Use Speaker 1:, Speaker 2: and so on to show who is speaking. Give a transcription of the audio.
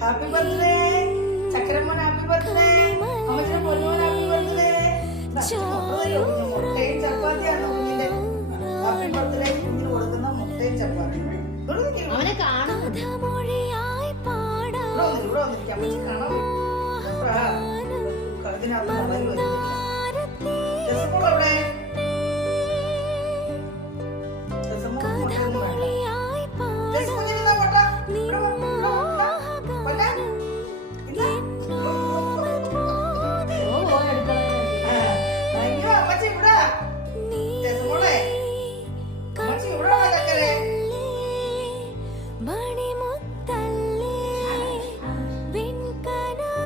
Speaker 1: Happy birthday ചക്രമോൻ happy birthday
Speaker 2: അമ്മച്ചനെ പൊന്നോൻ ഹാപ്പി ബർത്ത്ഡേ
Speaker 1: മുട്ടയും ചപ്പാത്തിയാണ് കുഞ്ഞിന്റെ. ഹാപ്പി ബർത്ത്ഡേ കുഞ്ഞിന് കൊടുക്കുന്ന മുട്ടയും ചപ്പാത്തി അവനെ
Speaker 3: കാണാം
Speaker 2: ഇവിടെ
Speaker 1: വന്നിരിക്കാം അമ്മച്ചി കാണാം ഇതിനകത്ത് മൊബൈൽ വരും